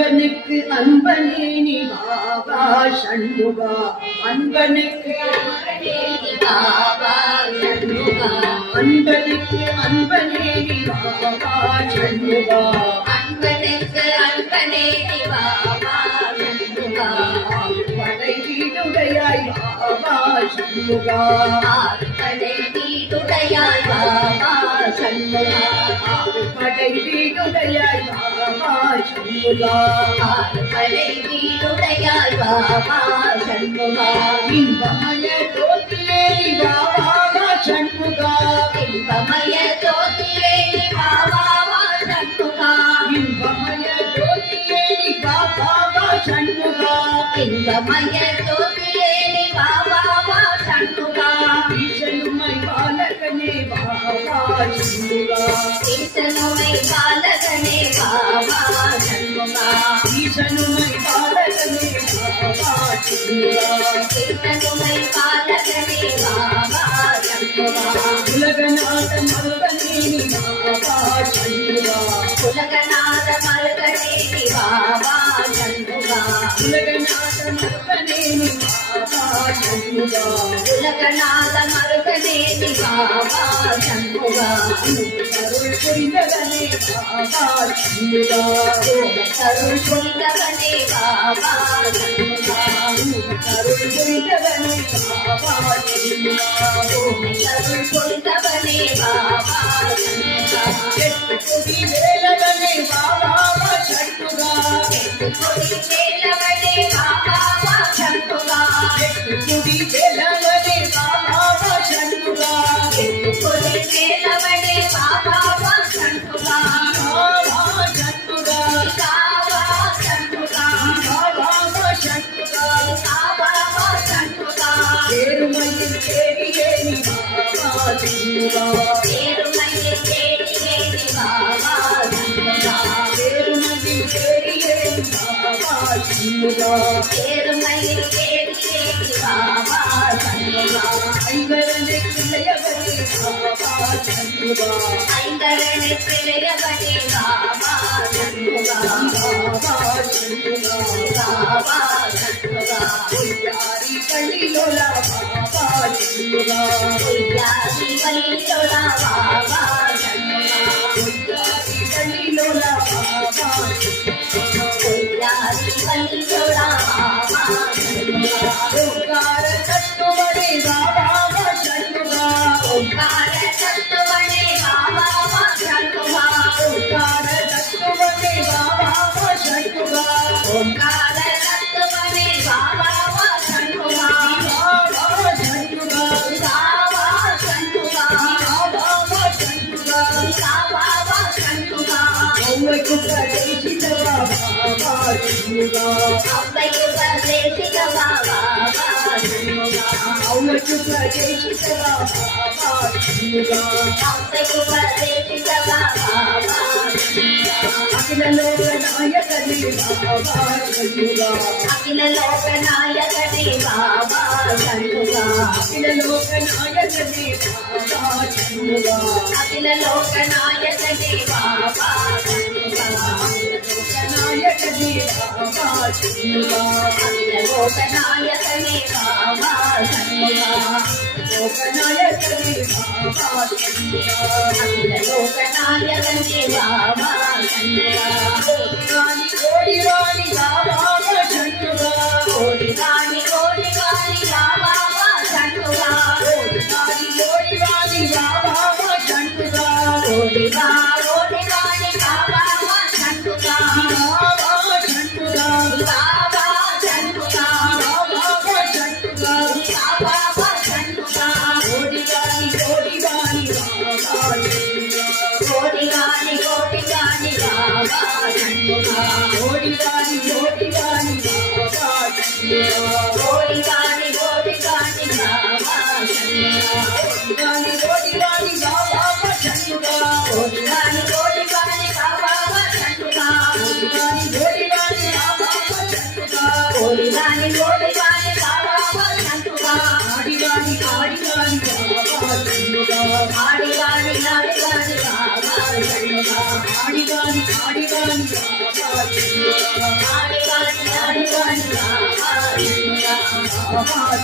அன்பனுக்கு அன்பனே நீ பாபா சண்முகா, அன்பனுக்கு அன்பனே நீ பாபா சண்முகா, அன்பனுக்கு அன்பனே நீ பாபா சண்முகா, அன்பனுக்கு அன்பனே நீ பாபா சண்முகா, படை வீடுடையாய் பாபா சண்முகா, படை வீடுடையாய் பாபா சண்முகா, படை வீடுடையாய் பாபா சண்முகா, படை வீடுடையாய் பாபா சண்முகா, இன்பமய ஜோதியே பாபா சண்முகா, இன்பமய ஜோதியே பாபா சண்முகா, இன்பமய ஜோதியே பாபா சண்முகா, இன்பமய ஜோதியே பாபா சண்முகா, ஈசனுமை பாலகனே பாபா சண்முகா, ஈசனுமை பாலகனே பாபா சண்முகா, ஈசனுமை பாலகனே பாபா சண்முகா, ஈசனுமை பாலகனே பாபா சண்முகா, உலகநாத மருகனே பாபா சண்முகா, உலகநாத மருகனே பாபா சண்முகா, உலகநாத மருகனே பாபா சண்முகா, உலகநாத மருகனே பாபா சண்முகா, அருள் புரிந்தவனே பாபா சண்முகா, அருள் புரிந்தவனே பாபா சண்முகா, அருள் புரிந்தவனே பாபா சண்முகா, அருள் புரிந்தவனே பாபா சண்முகா, எட்டு கொடி வேலவனே பாபா சண்முகா, எட்டு கொடி வேலவனே பாபா சண்முகா, எட்டு கொடி வேலவனே பாபா சண்முகா, எட்டு கொடி வேலவனே பாபா சண்முகா, பாபா சண்முகா, பாபா சண்முகா, பாபா சண்முகா, பாபா சண்முகா, ஏறுமையில் தேடியே நீ பாபா சண்முகா, ஏறுமையில் தேடியே நீ பாபா சண்முகா, ஏறுமையில் தேடியே நீ பாபா சண்முகா, ஏறுமையில் தேடியே நீ பாபா சண்முகா, ஐங்கரனை பிள்ளையவனே பாபா சண்முகா, ஐங்கரனை பிள்ளையவனே பாபா சண்முகா, பாபா சண்முகா, பாபா சண்முகா, பொய்யாரி பள்ளிலோலா பாபா சண்முகா, பொய்யாரி பள்ளிலோலா பாபா சண்முகா, பொய்யாரி பள்ளிலோலா பாபா சண்முகா, பொய்யாரி பள்ளிலோலா பாபா சண்முகா, ஓங்கார தத்துவனே பாபா சண்முகா, ஓங்கார தத்துவனே பாபா சண்முகா, ஓங்கார தத்துவனே பாபா சண்முகா, ஓங்கார தத்துவனே பாபா சண்முகா, பாபா சண்முகா, பாபா சண்முகா, பாபா சண்முகா, பாபா சண்முகா, அவ்வைக்கு பிரதேசித பாபா சண்முகா, அவ்வைக்கு பிரதேசித பாபா சண்முகா, அவ்வைக்கு பிரதேசித பாபா சண்முகா, அவ்வைக்கு பிரதேசித பாபா சண்முகா, அகில லோக நாயகனே பாபா சண்முகா, அகில லோக நாயகனே பாபா சண்முகா, அகில லோக நாயகனே பாபா சண்முகா, அகில லோக நாயகனே பாபா சண்முகா, நாயகனே பாபா சண்முகா, அகில லோக நாயகனே பாபா சண்முகா, லோகநாயகனே பாபா சண்முகா, அகில லோக நாயகனே பாபா சண்முகா, கோடி ராணி பாபா சண்முகா, கோடி ராணி பாபா சண்முகா, கோடி ராணி பாபா சண்முகா, கோடி ராணி பாபா சண்முகா, பாபா சண்முகா, பாபா சண்முகா, பாபா சண்முகா, பாபா சண்முகா, கோடி ராணி பாபா சண்முகா, கோடி ராணி பாபா சண்முகா, கோடி ராணி பாபா சண்முகா, கோடி ராணி பாபா சண்முகா, கோடி ராணி பாபா சண்முகா, கோடி ராணி பாபா சண்முகா, கோடி ராணி பாபா சண்முகா, கோடி ராணி பாபா சண்முகா, ஆடி ராணி பாபா சண்முகா, ஆடி ராணி பாபா சண்முகா, ஆடி ராணி பாபா சண்முகா, Baba,